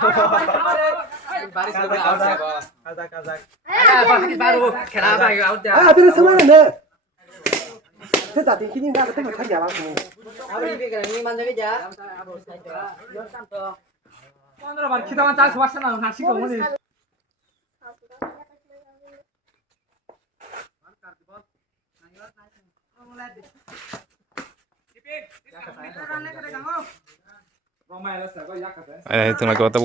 Baris juga out ya, Bos. Kazak. Baru kena apa ya out ya. Ada sama mana? Saya tadi kini nggak ketemu kerja langsung. Abri ini manjang aja. 오늘 말 기다만 잘 좋았잖아. 낚시가 오늘. Itu lagi waktu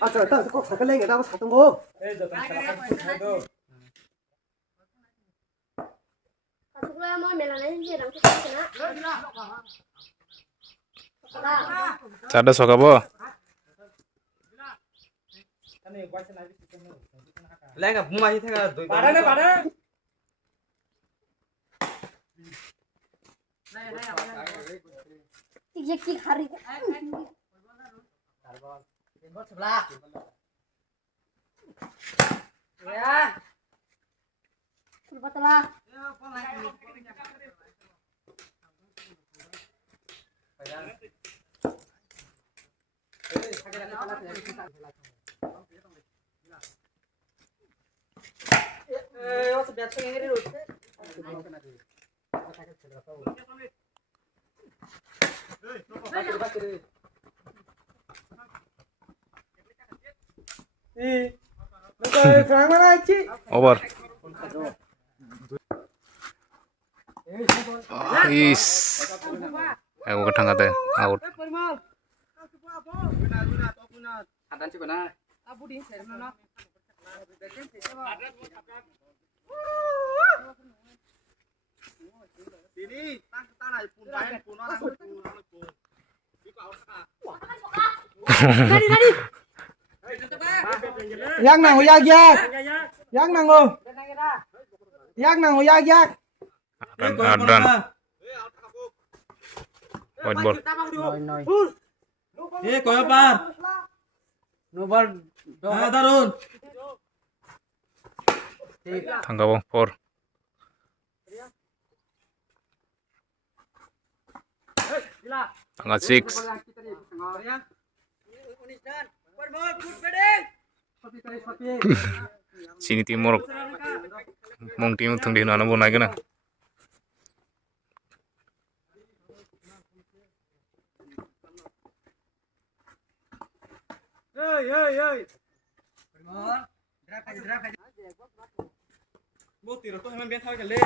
아, 저 일단 꼭 잠깐 내게 나고 사던 거. Sekolah mau melanai dia orang kita kena. Cada soka bo. Lenga buma itu kan. 받아. Tiga hari. Sebelah. Ya. Betul-betul. Over. Is. Aku ketang kata out. Hadan sih benar. 약 나고 약. 약 나고. 약 나고 약. Adan. White ball. 거야 봐. Nobal. 다룬. Tangga bong 4. Tangga 6. Sini timur. Mong timur tung di nana bonai kena. Bố tiro tôi hay biết thôi cả lên.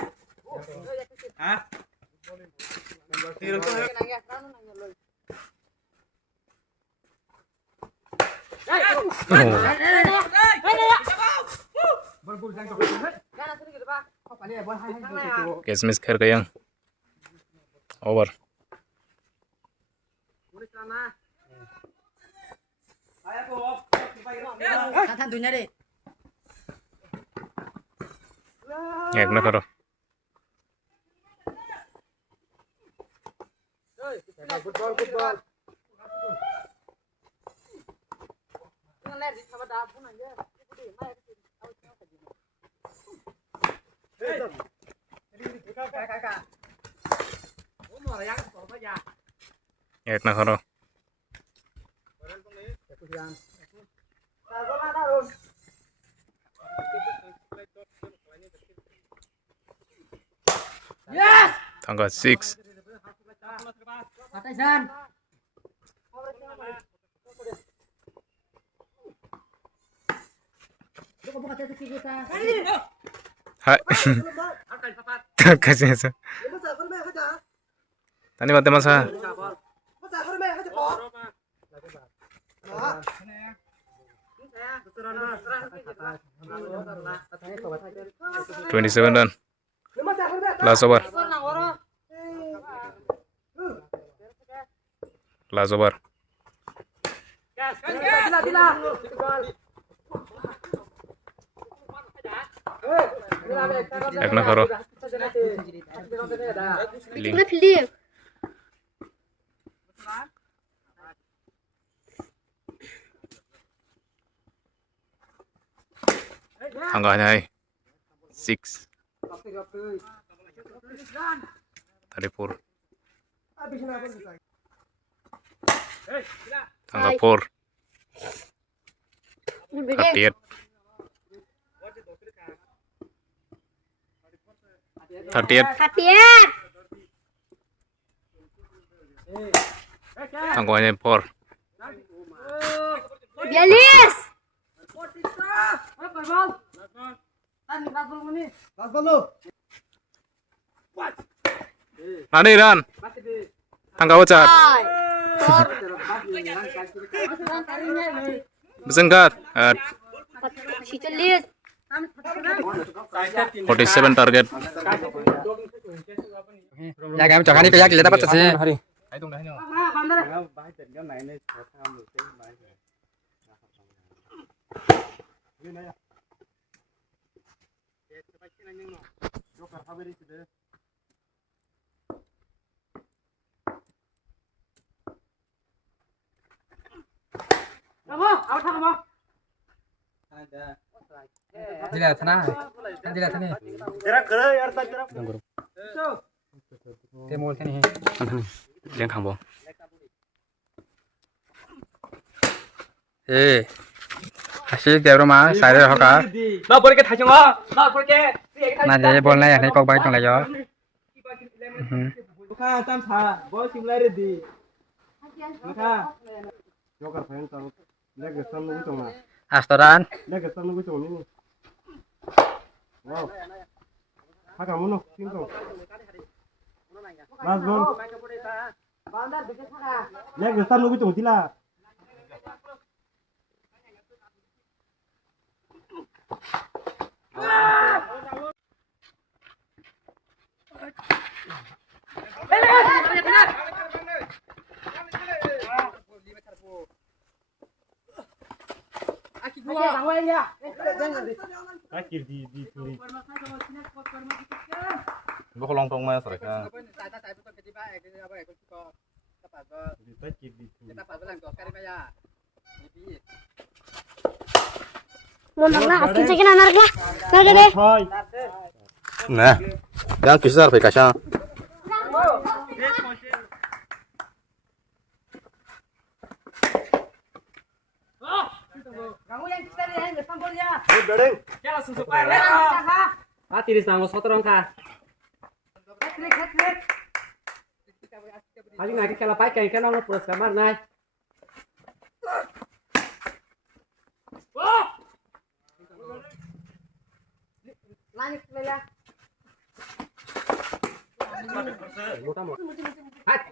Hả? Tiro tôi. Kesmis khair kayang. Over. Than tunya deh. Ek na karo. 굿볼. Ek na karo. Yes. Tangga 6. Patasan. Hai. Kasih sa. Tani mate masa. 27 done. Last over. Last over. Ek na karo. Kita pilih. Angkanya 6. 34. Habis na pun selesai. Tangga 4 Bibir. 38 Hatian. tangguannya 4 Bialis. Last ball lo. Nani run tangga 4 Besengkat 46. 47 target Ya kami cokan ini kayak dapat sih. Tidak tenang. Tidak tenang. Terak kere yaar tak terak. Temul kan ini. yang khang bong Hasil dia rumah saya hoka. Lo boleh ke thajong lo. Lo boleh ke. Nah dia boleh ya, ini kau baik dong lah yo. Bukan tam tha. Bol simulai ready. Bukan. Joker fan tang. Leg gesan lu tong na. Astoran. Leg gesan lu tong ni. Wow. Haka muno tim tong. Last ball. Leg gesan lu tong tila. Akhir di tuli. Bố long tông mà sợi ka. Akhir di tuli. Mau nak askin sakin anak lah. Nada deh. Hai. Nè. Yang kisar phải cả sang. Bedeng. Tiris nang sotorong ka. Aji ngai kala pai kai kana no puras kamar nai. Lanjut lele. Hat.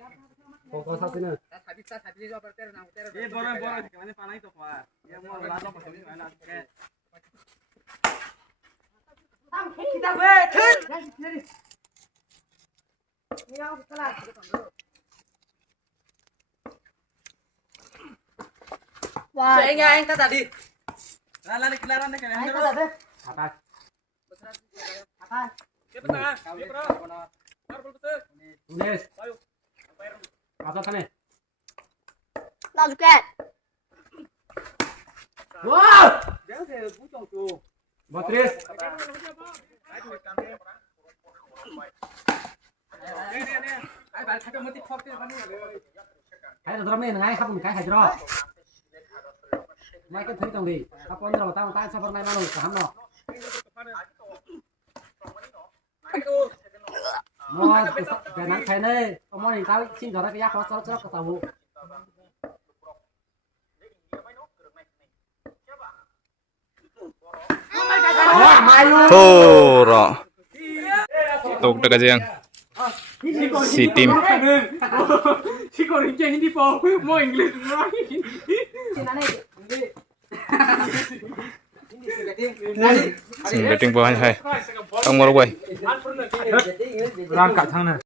Kau satu ni. Habis jo berter nang berter. Ye bora kemana panai to pa. Ye mo lado pasal ni mana ke. Kita weh. Ni yang salah. Wah. Saya ingat yang tadi. Lala kelaran deh kalian. Atas. Ke tengah. Ye bro. Tar bol betul. Nes. Masuk sana. Lanjutkan. Wow. Jangan saya bucong tu. Botris. Ai bạn thấy cái TikTok kia bạn thấy là drama này không cái hay rồi. Mai cái thấy tông đi. Apa ni tao tao sao nay malu paham no. Mo cái nắng thấy này, ông nói tao xin cho cái giác nó cho cái tàu vụ. Toro tục được cái gì si tim Si kau rinci hindi po. Mo English mo. betting bawah hai tong mau quay Rangkat sana.